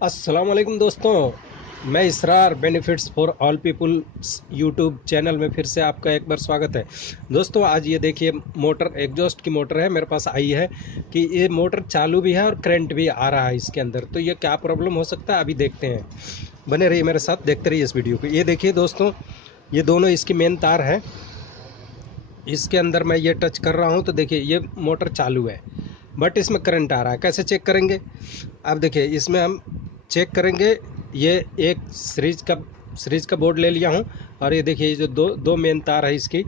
अस्सलाम वालेकुम दोस्तों, मैं Israr benefits for all people YouTube channel में फिर से आपका एक बार स्वागत है। दोस्तों आज ये देखिए मोटर एग्जॉस्ट की मोटर है मेरे पास आई है कि ये मोटर चालू भी है और करंट भी आ रहा है इसके अंदर। तो ये क्या प्रॉब्लम हो सकता है अभी देखते हैं। बने रहिए मेरे साथ, देखते रहिए इस वीडियो को। ये देखिए दोस्तों, ये दोनों इसकी मेन तार है। इसके अंदर मैं ये टच कर रहा हूँ तो देखिए ये मोटर चालू है बट इसमें करंट आ रहा है। कैसे चेक करेंगे? अब देखिए इसमें हम चेक करेंगे। ये एक सीरीज का बोर्ड ले लिया हूँ और ये देखिए जो दो दो मेन तार है इसकी,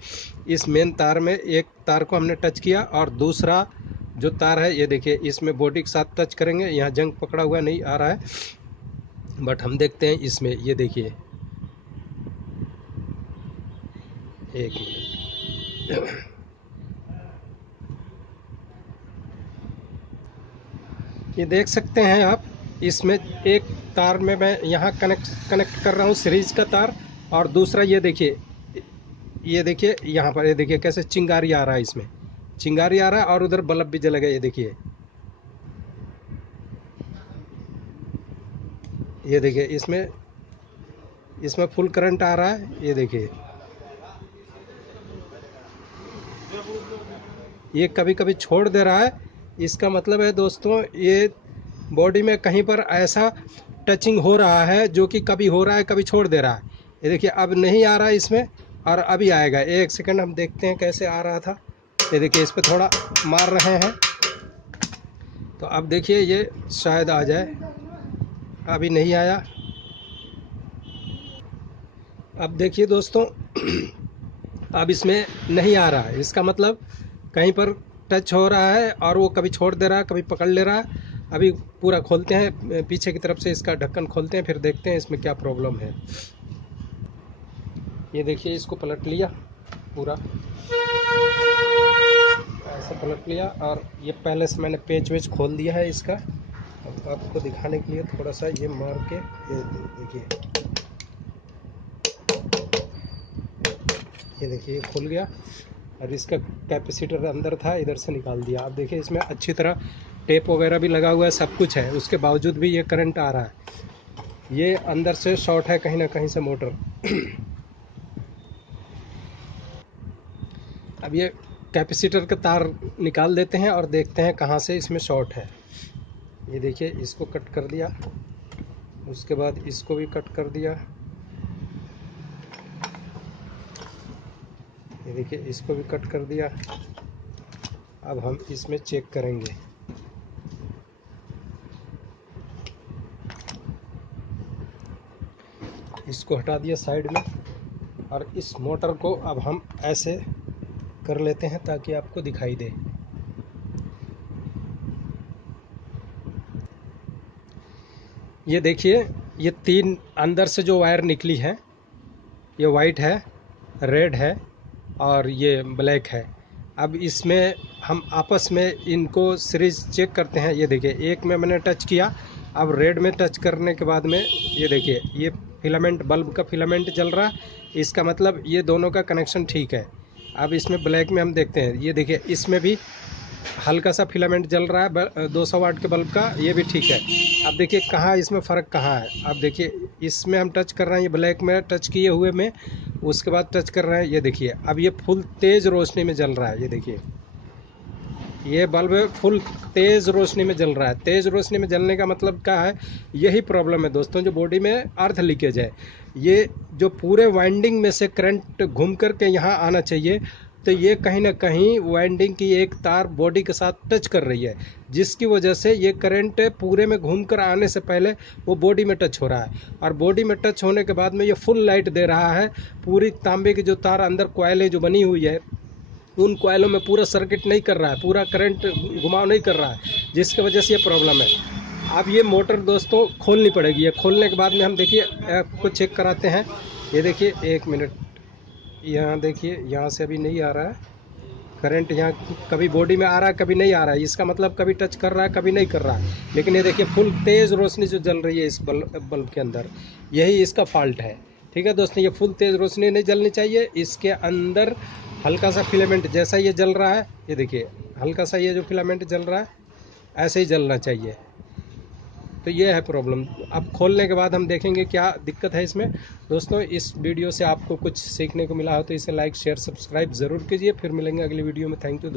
इस मेन तार में एक तार को हमने टच किया और दूसरा जो तार है ये देखिए इसमें बॉडी के साथ टच करेंगे। यहाँ जंग पकड़ा हुआ नहीं आ रहा है बट हम देखते हैं इसमें। ये देखिए एक मिनट, ये देख सकते हैं आप। इसमें एक तार में मैं यहाँ कनेक्ट कर रहा हूँ सीरीज का तार, और दूसरा ये देखिए यहाँ पर ये देखिए कैसे चिंगारी आ रहा है। इसमें चिंगारी आ रहा है और उधर बल्ब भी जलेगा। ये देखिए इसमें फुल करंट आ रहा है। ये देखिए ये कभी कभी छोड़ दे रहा है। इसका मतलब है दोस्तों ये बॉडी में कहीं पर ऐसा टचिंग हो रहा है जो कि कभी हो रहा है कभी छोड़ दे रहा है। ये देखिए अब नहीं आ रहा है इसमें और अभी आएगा। एक सेकंड हम देखते हैं कैसे आ रहा था। ये देखिए इस पर थोड़ा मार रहे हैं तो अब देखिए ये शायद आ जाए। अभी नहीं आया। अब देखिए दोस्तों अब इसमें नहीं आ रहा है। इसका मतलब कहीं पर टच हो रहा है और वो कभी छोड़ दे रहा है कभी पकड़ ले रहा है। अभी पूरा खोलते हैं, पीछे की तरफ से इसका ढक्कन खोलते हैं, फिर देखते हैं इसमें क्या प्रॉब्लम है। ये देखिए इसको पलट लिया, पूरा ऐसे पलट लिया और ये पहले से मैंने पेच वेच खोल दिया है इसका। अब आपको दिखाने के लिए थोड़ा सा ये मार के ये देखिए ये खुल गया और इसका कैपेसिटर अंदर था, इधर से निकाल दिया। आप देखिए इसमें अच्छी तरह टेप वगैरह भी लगा हुआ है, सब कुछ है, उसके बावजूद भी ये करंट आ रहा है। ये अंदर से शॉर्ट है कहीं ना कहीं से मोटर। अब ये कैपेसिटर का तार निकाल देते हैं और देखते हैं कहाँ से इसमें शॉर्ट है। ये देखिए इसको कट कर दिया, उसके बाद इसको भी कट कर दिया। ये देखिए इसको भी कट कर दिया। अब हम इसमें चेक करेंगे। इसको हटा दिया साइड में और इस मोटर को अब हम ऐसे कर लेते हैं ताकि आपको दिखाई दे। ये देखिए ये तीन अंदर से जो वायर निकली है, ये वाइट है, रेड है और ये ब्लैक है। अब इसमें हम आपस में इनको सीरीज चेक करते हैं। ये देखिए एक में मैंने टच किया, अब रेड में टच करने के बाद में ये देखिए ये फिलामेंट, बल्ब का फिलामेंट जल रहा है। इसका मतलब ये दोनों का कनेक्शन ठीक है। अब इसमें ब्लैक में हम देखते हैं। ये देखिए इसमें भी हल्का सा फिलामेंट जल रहा है 200 वाट के बल्ब का, ये भी ठीक है। अब देखिए कहाँ इसमें फ़र्क कहाँ है। अब देखिए इसमें हम टच कर रहे हैं, ये ब्लैक में टच किए हुए में, उसके बाद टच कर रहे हैं। ये देखिए अब ये फुल तेज़ रोशनी में जल रहा है। ये देखिए ये बल्ब फुल तेज़ रोशनी में जल रहा है। तेज़ रोशनी में जलने का मतलब क्या है? यही प्रॉब्लम है दोस्तों, जो बॉडी में अर्थ लीकेज है। ये जो पूरे वाइंडिंग में से करंट घूम कर के यहाँ आना चाहिए, तो ये कहीं ना कहीं वाइंडिंग की एक तार बॉडी के साथ टच कर रही है, जिसकी वजह से ये करंट पूरे में घूम कर आने से पहले वो बॉडी में टच हो रहा है और बॉडी में टच होने के बाद में ये फुल लाइट दे रहा है। पूरी तांबे की जो तार अंदर कोयलें जो बनी हुई है, उन कोयलों में पूरा सर्किट नहीं कर रहा है, पूरा करंट घुमाव नहीं कर रहा है, जिसकी वजह से ये प्रॉब्लम है। अब ये मोटर दोस्तों खोलनी पड़ेगी। ये खोलने के बाद में हम देखिए आपको चेक कराते हैं। ये देखिए एक मिनट, यहाँ देखिए यहाँ से अभी नहीं आ रहा है करंट। यहाँ कभी बॉडी में आ रहा है कभी नहीं आ रहा है। इसका मतलब कभी टच कर रहा है कभी नहीं कर रहा है। लेकिन ये देखिए फुल तेज़ रोशनी जो जल रही है इस बल्ब के अंदर, यही इसका फॉल्ट है। ठीक है दोस्तों, ये फुल तेज़ रोशनी नहीं जलनी चाहिए। इसके अंदर हल्का सा फिलामेंट जैसा ये जल रहा है, ये देखिए हल्का सा ये जो फिलामेंट जल रहा है ऐसे ही जलना चाहिए। तो ये है प्रॉब्लम। अब खोलने के बाद हम देखेंगे क्या दिक्कत है इसमें। दोस्तों, इस वीडियो से आपको कुछ सीखने को मिला हो तो इसे लाइक शेयर सब्सक्राइब ज़रूर कीजिए। फिर मिलेंगे अगली वीडियो में। Thank you.